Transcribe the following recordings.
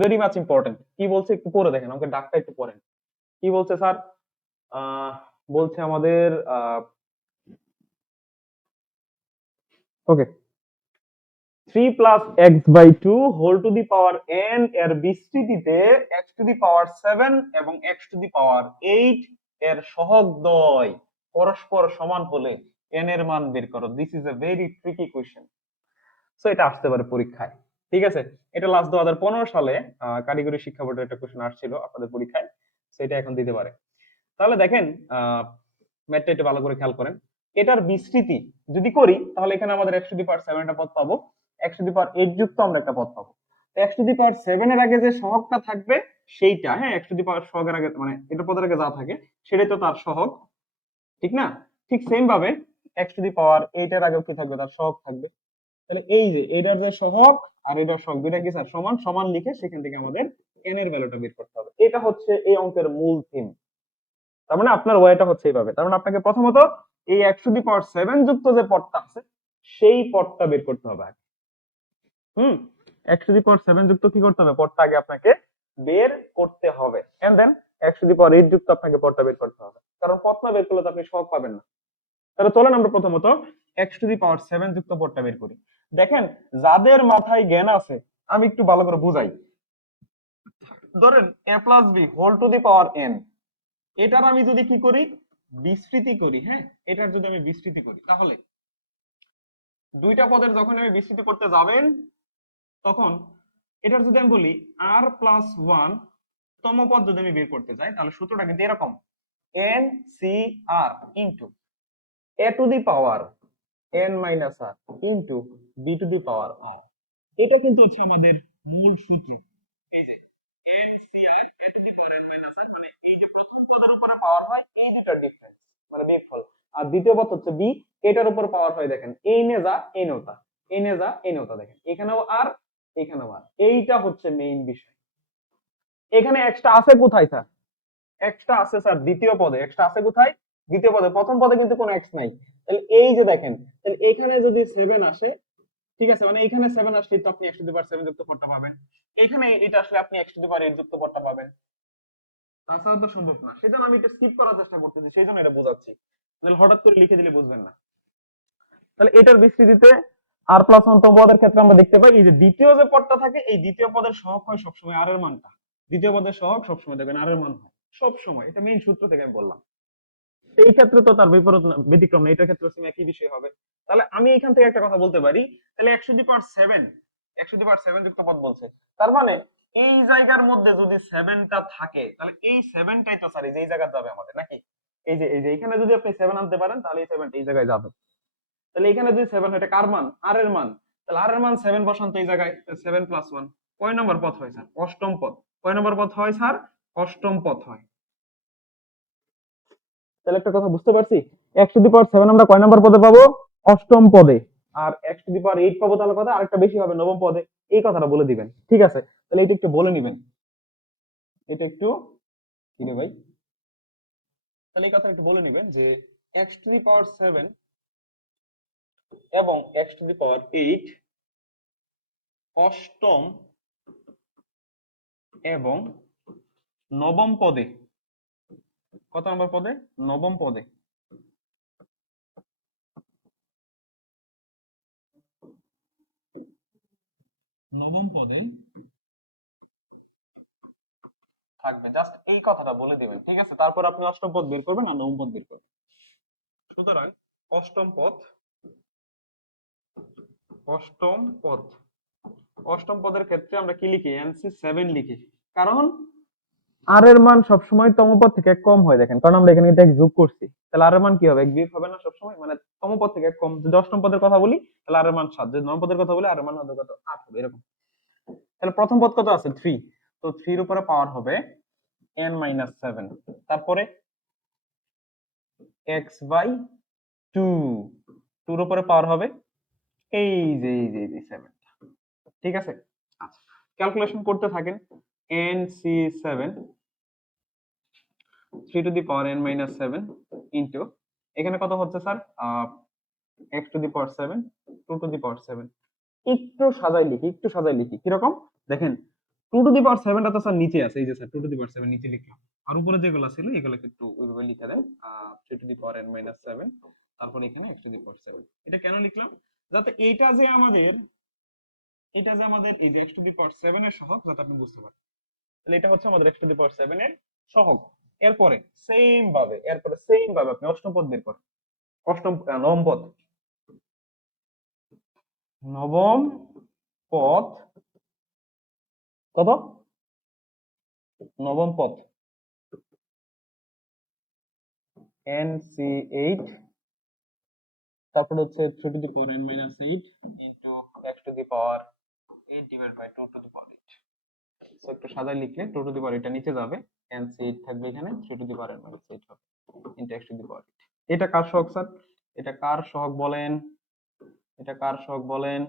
Very much important. কি বলছে একটু পড়ে দেখেন, আমাকে ডাকটা একটু পড়েন। কি বলছে স্যার? বলছে আমাদের okay, 3 plus x by two whole to the power n এর বিস্তৃতিতে এক্স টু দি পাওয়ার 7 এবং এক্স টু দি পাওয়ার 8 এর সহগদ্বয় পরস্পর সমান হলে n এর মান বের করো। This is a very tricky question. So এটা আসতে পারে পরীক্ষায়। ঠিক আছে, এটা লাস্ট 2015 সালে কারিগরি শিক্ষা বোর্ডের একটা কোয়েশ্চেন আসছিল আপনাদের পরীক্ষায়। সেটা এখন দিতে পারে। তাহলে দেখেন, ম্যাথটা একটু ভালো করে খেয়াল করেন। এটার বিস্তৃতি যদি করি তাহলে এখানে আমাদের এক্স টু দি পাওয়ার 7 একটা পদ পাবো, এক্স টু দি পাওয়ার 8 যুক্ত আমরা একটা পদ পাবো। তো এক্স টু দি পাওয়ার 7 এর আগে যে সহগটা থাকবে সেইটা, হ্যাঁ, এক্স টু দি পাওয়ার সহগের আগে মানে এটা পদের আগে যা থাকে সেটাই তো তার সহগ, ঠিক না? ঠিক সেম ভাবে এক্স টু দি পাওয়ার 8 এর আগেও কি থাকবে, তার সহগ থাকবে। তাহলে এই যে এটার যে সহগ আর এটার সহগ দুইটা কি স্যার সমান, সমান লিখে সেখান থেকে আমাদের n এর ভ্যালুটা বের করতে হবে। এটা হচ্ছে এই অঙ্কের মূল থিম। তার মানে আপনার ওয়েটা হচ্ছে এইভাবে। তার মানে আপনাকে প্রথমত এই এক্স টু দি পাওয়ার 7 যুক্ত যে পদটা আছে সেই পদটা বের করতে হবে আগে। এক্স টু দি পাওয়ার 7 যুক্ত কি করতে হবে, পদটা আগে আপনাকে বের করতে হবে, and then x to the power 8 যুক্ত আপনাকে পদটা বের করতে হবে, কারণ পদ না বের করলে তো আপনি সহগ পাবেন না। তাহলে চলেন আমরা প্রথমত এক্স টু দি পাওয়ার 7 যুক্ত পদটা বের করি। দেখেন, যাদের মাথায় জ্ঞান আছে আমি একটু ভালো করে বুঝাই। ধরেন a plus b whole to the power n, এটার আমি যদি কি করি, বিস্তৃতি করি, হ্যাঁ, এটার যদি আমি বিস্তৃতি করি তাহলে দুইটা পদের যখন আমি বিস্তৃতি করতে যাবেন তখন এটার যদি আমি বলি আর প্লাস ওয়ান তম পদ যদি আমি বের করতে যাই তাহলে সূত্রটা কিন্তু এরকম, n C r into a to the power n minus r into b to the power r. এটা কিন্তু হচ্ছে আমাদের মূল সূত্র। এই যে n C r a to the power n minus r, মানে এই যে প্রথম পদের উপরে পাওয়ার হয় এই দুটার ডিফারেন্স মানে বিয়োগফল, আর দ্বিতীয় পদ হচ্ছে বি, এটার উপর পাওয়ার হয় দেখেন এই নে যা এই নৌতা, এই নে যা এই নৌতা, দেখেন এখানেও আর এখানেও আর। এইটা হচ্ছে মেইন বিষয়। এখানে এক্সট্রা আছে কোথায় স্যার? এক্সট্রা আছে স্যার দ্বিতীয় পদে। এক্সট্রা আছে কোথায়? দ্বিতীয় পদে। প্রথম পদে কিন্তু কোনো এক্স নাই। তাহলে এই যে দেখেন, তাহলে এখানে যদি 7 আসে, ঠিক আছে, মানে এখানে 7 আসলে তো আপনি x টু দি পাওয়ার 7 যুক্ত পদটা পাবেন, এখানে এটা আসলে আপনি x টু দি পাওয়ার 8 যুক্ত পদটা পাবেন। তাছাড়া তো সম্ভব না। সেজন্য আমি এটা স্কিপ করার চেষ্টা করতেছি, সেইজন্য এটা বোঝাচ্ছি, তাহলে হঠাৎ করে লিখে দিলে বুঝবেন না। তাহলে এটার বিস্তৃতিতে আর প্লাস ওয়ান তম পদের ক্ষেত্রে আমরা দেখতে পাই এই যে দ্বিতীয় যে পদটা থাকে এই দ্বিতীয় পদের সহগ হয় সবসময় আর এর মানটা। দ্বিতীয় পদের সহগ সবসময় দেখবেন আর এর মান হয় সবসময়, এটা মেইন সূত্র থেকে আমি বললাম। এই ক্ষেত্রে তো তার বিপরীত ব্যতিক্রম না, এটার ক্ষেত্রে সেম একই বিষয় হবে। তাহলে আমি এখান থেকে একটা কথা বলতে পারি, তাহলে x to the power 7, x to the power 7 যুক্ত পদ বলছে, তার মানে এই জায়গার মধ্যে যদি 7টা থাকে তাহলে এই 7টাই তো স্যার এই জায়গায় যাবে আমাদের নাকি? এই যে এখানে যদি আপনি 7 আনতে পারেন তাহলে এই 7টা এই জায়গায় যাবে। তাহলে এখানে যদি 7 হয় এটা কার মান? আর এর মান। তাহলে আর এর মান 7 বসান তো এই জায়গায়, 7 প্লাস 1 কয় নম্বর পদ হয় স্যার? অষ্টম পদ। কয় নম্বর পদ হয় স্যার? অষ্টম পদ হয়। তাহলে একটা কথা বুঝতে পারছি, এক্স টু দি পাওয়ার 7 আমরা কয় নাম্বার পদে পাবো? অষ্টম পদে। আর এক্স টু দি পাওয়ার 8 পাবো তাহলে কথা আরেকটা বেশি হবে নবম পদে। এই কথাটা বলে দিবেন, ঠিক আছে? তাহলে এটা একটু বলে নিবেন, এটা একটু কি রে ভাই, তাহলে এই কথা একটু বলে নিবেন যে এক্স টু দি পাওয়ার 7 এবং এক্স টু দি পাওয়ার 8 অষ্টম এবং নবম পদে, কত নম্বর পদে? নবম পদে। নবম পদে থাকবে, জাস্ট এই কথাটা বলে দিবেন, ঠিক আছে? তারপর আপনি অষ্টম পদ বের করবেন আর নবম পদ বের করবেন। সুতরাং অষ্টম পদ, অষ্টম পদ, অষ্টম পদের ক্ষেত্রে আমরা কি লিখি? এনসি 7 লিখি, কারণ আর এর মান সবসময় তম পদ থেকে কম হয় দেখেন, কারণ আমরা এখানে এটা যোগ করছি। তাহলে আর এর মান কি হবে? এক বিয়োগ হবে না সবসময়, মানে তম পদ থেকে কম। যদি অষ্টম পদের কথা বলি তাহলে আর এর মান 7, যদি নবম পদের কথা বলি আর এর মান হবে কত? 8 হবে, এরকম। তাহলে প্রথম পদ কত আছে? 3, তো 3 এর উপরে পাওয়ার হবে n মাইনাস 7, তারপরে x বাই 2, 2 এর উপরে পাওয়ার হবে এই যে 7, ঠিক আছে? আচ্ছা, ক্যালকুলেশন করতে থাকেন। nc7 3 to the power n minus 7 into এখানে কত হচ্ছে sir? x to the power 7 2 to the power 7। একটু সাজাই লিখি, একটু সাজাই লিখি, কিরকম দেখেন, টু টু দি পাওয়ার সেভেনটা তো স্যার নিচে আছে, এই যে sir two to the power seven নিচে লিখলাম, আর উপরে যেগুলো ছিল এগুলোকে একটু ওইভাবে লিখে দেন, three to the power n minus seven, তারপর এখানে x to the power seven. এটা কেন লিখলাম? যাতে এটা যে আমাদের এই যে x to the power seven এর সহগ, যাতে আপনি বুঝতে পারেন। তাহলে এটা হচ্ছে আমাদের x to the power seven এর সহগ। এরপরে সেম ভাবে আপনি অষ্টম পদ বের করেন। নবম পদ, নবম পদ কত? নবম পদ NC8, তারপরে হচ্ছে three to the power n minus eight into x to the power eight divide by two to the power eight. তো একটু সাদায় লিখলে টু টু দি পাওয়ার এটা নিচে যাবে, NC8 থাকবে এখানে, three to the power n minus eight হবে into x to the power eight. এটা কার সহগ স্যার? এটা কার সহগ বলেন? এটা কার সহগ বলেন?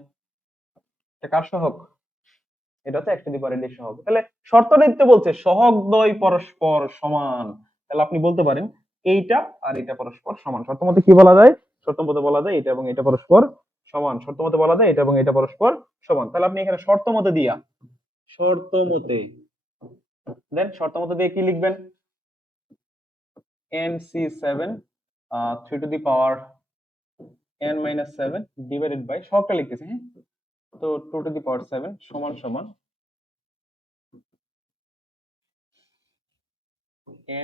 এটা কার সহগ? এটা হচ্ছে x to the power eight এর সহগ। তাহলে শর্তটা দিতে বলছে সহগ দ্বয় পরস্পর সমান, তাহলে আপনি বলতে পারেন এইটা আর এটা পরস্পর সমান। শর্ত মতে কি বলা যায়? শর্ত মতে বলা যায় এটা এবং এটা পরস্পর সমান। শর্ত মতে বলা যায় এটা এবং এটা পরস্পর সমান। তাহলে আপনি এখানে শর্ত মতে দিয়া, শর্ত মতে দেন, শর্ত মতে দিয়ে কি লিখবেন? NC7 3 to the power n minus 7 divided by, সহগটা লিখতেছি, হ্যাঁ, তো 2 টু দি পাওয়ার 7 সমান সমান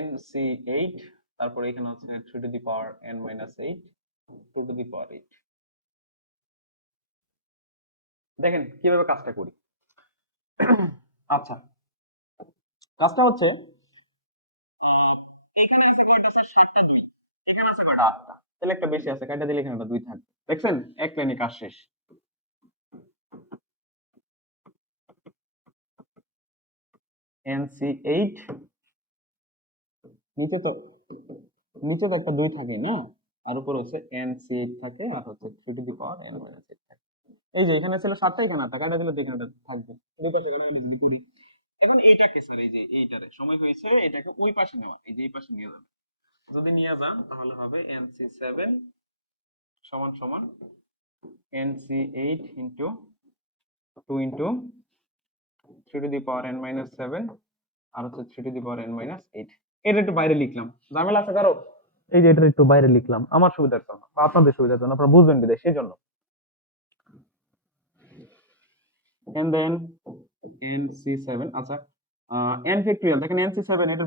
NC8, তারপর এখানে হচ্ছে 3 to the power n minus 8 2 to the power 8। দেখেন কিভাবে কাজটা করি। আচ্ছা, কাজটা হচ্ছে এখানে আছে কয়টা স্যার? 7টা 2, এখানে আছে কয়টা? 8টা, তাহলে একটা বেশি আছে, কাটা দিলে এখানে একটা 2 থাকবে। দেখছেন এক লাইনে কাজ শেষ। NC8 নিচে তো একটা 2 থাকে না, আর উপরে হচ্ছে NC8 থাকে, আর হচ্ছে 3 to the power n minus 8 থাকে। এই যে এখানে ছিল 7টা, এখানে 8টা, কাটা দিলে তো এখানে একটা থাকবে, দুই পাশে কাটা যদি করি। এখন এইটাকে স্যার, এই যে এইটারে সময় হয়েছে এটাকে ওই পাশে নেওয়া, এই যে এই পাশে নিয়ে যাবেন। যদি নিয়ে যান তাহলে হবে NC7 সমান সমান NC8 into 2 into 3 to the power n minus 7, আর হচ্ছে 3 to the power n minus 8। এটা একটু বাইরে লিখলাম, ঝামেলা আছে কারো? এই যে এটা একটু বাইরে লিখলাম আমার সুবিধার জন্য বা আপনাদের সুবিধার জন্য, আপনারা বুঝবেন বিদায় সেই জন্য। and then NC7, আচ্ছা, n ফ্যাক্টরিয়াল, দেখেন NC7 এটা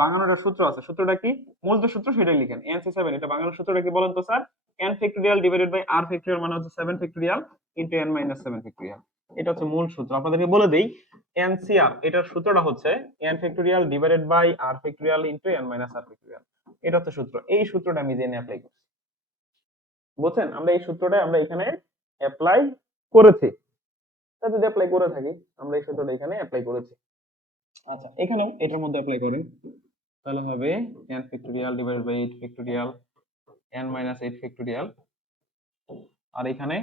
বাঙানোর একটা সূত্র আছে, সূত্রটা কি? মূল যে সূত্র সেটাই লিখেন। NC7 এটা বাঙানোর সূত্রটা কি বলেন তো sir? n factorial divided by r factorial মানে হচ্ছে 7 factorial into n minus 7 factorial. এটা হচ্ছে মূল সূত্র। আপনাদেরকে বলে দেই, NCR এটার সূত্রটা হচ্ছে n factorial divided by r factorial into n minus r factorial. এটা হচ্ছে সূত্র। এই সূত্রটা আমি জেনে অ্যাপ্লাই করছি, বুঝছেন? আমরা এই সূত্রটা আমরা এখানে অ্যাপ্লাই করেছি। তা যদি অ্যাপ্লাই করে থাকি, আমরা এই সূত্রটা এখানে অ্যাপ্লাই করেছি। আচ্ছা, এখানেও এটার মধ্যে অ্যাপ্লাই করেন, তাহলে হবে n factorial divided by 8 factorial n minus 8 factorial. আর এখানে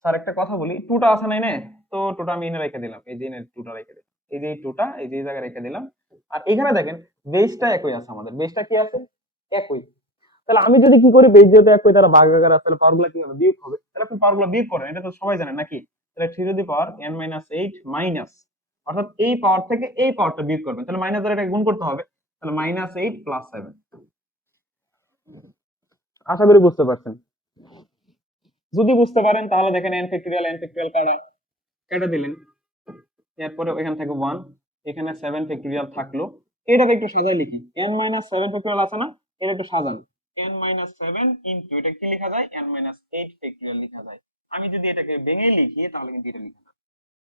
স্যার একটা কথা বলি, টুটা আছে নাই নে, তো টুটা আমি এনে রেখে দিলাম, এই যে এনে টুটা রেখে দিলাম, এই যে এই টুটা এই যে এই জায়গায় রেখে দিলাম। আর এখানে দেখেন বেসটা একই আছে, আমাদের বেসটা কি আছে? একই। তাহলে আমি যদি কি করি, বেস যেহেতু একই, তারা ভাগাকার আছে, তাহলে পাওয়ারগুলো কি হবে? বিয়োগ হবে। তাহলে আপনি পাওয়ারগুলো বিয়োগ করেন, এটা তো সবাই জানেন নাকি? তাহলে 3 to the power n minus 8 minus, অর্থাৎ এই পাওয়ার থেকে এই পাওয়ারটা বিয়োগ করবেন, তাহলে মাইনাস দ্বারা এটা গুণ করতে হবে, তাহলে মাইনাস 8 প্লাস 7। আশা করি বুঝতে পারছেন। যদি বুঝতে পারেন তাহলে দেখেন n ফ্যাক্টরিয়াল কাটা, কেটে দিলেন, এরপরে এখান থেকে 1, এখানে 7 ফ্যাক্টরিয়াল থাকলো। এটাকে একটু সাজায় লিখি, n মাইনাস 7 ফ্যাক্টরিয়াল আছে না, এটা একটু সাজান, n মাইনাস 7 ইনটু এটা কি লেখা যায়? n মাইনাস 8 ফ্যাক্টরিয়াল লেখা যায়। আমি যদি এটাকে ভেঙে লিখি তাহলে কিন্তু এটা লিখা যায়,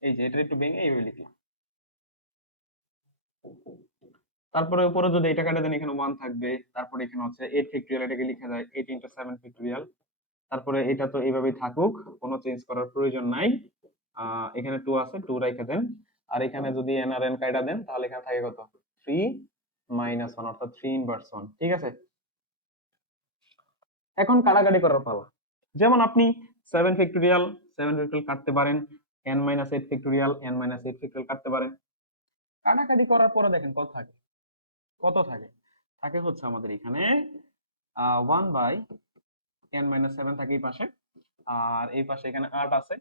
এই যে এটা একটু ভেঙে এইভাবে লিখলাম। তারপরে উপরে যদি এটা কাটা দেন, এখানে 1 থাকবে, তারপরে এখানে হচ্ছে 8 ফ্যাক্টরিয়াল, এটাকে লিখা যায় 8 ইনটু 7 ফ্যাক্টরিয়াল। তারপরে এটা তো এইভাবেই থাকুক, কোনো চেঞ্জ করার প্রয়োজন নাই। এখানে 2 আছে, 2 রেখে দেন। আর এখানে যদি n আর n কাটা দেন তাহলে এখানে থাকে কত? 3 মাইনাস 1, অর্থাৎ 3 ইনভার্স 1। ঠিক আছে, এখন কাটাকাটি করার পালা। যেমন আপনি 7 ফ্যাক্টরিয়াল কাটতে পারেন, n মাইনাস 8 ফ্যাক্টরিয়াল কাটতে পারেন। কাটাকাটি করার পরে দেখেন কত থাকে? কত থাকে? থাকে হচ্ছে আমাদের এখানে 1 বাই n মাইনাস 7 থাকে এই পাশে, আর এই পাশে এখানে 8 আছে।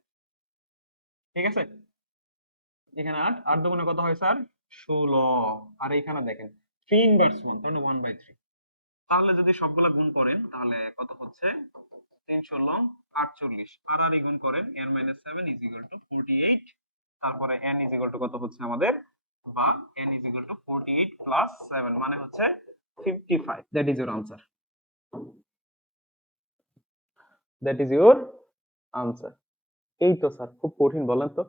ঠিক আছে, এখানে 8, 8 দুগুণে কত হয় স্যার? 16। আর এখানে দেখেন 3 ইনভার্স 1, তার মানে 1/3। তাহলে যদি সবগুলা গুণ করেন তাহলে কত হচ্ছে? 3 ষোলো 48। আর গুণ করেন n - 7 is equal to 48। তারপরে n is equal to কত হচ্ছে আমাদের? বা n is equal to 48 plus 7 মানে হচ্ছে 55। That is your answer. That is your answer. এই তো স্যার, খুব কঠিন বলেন তো?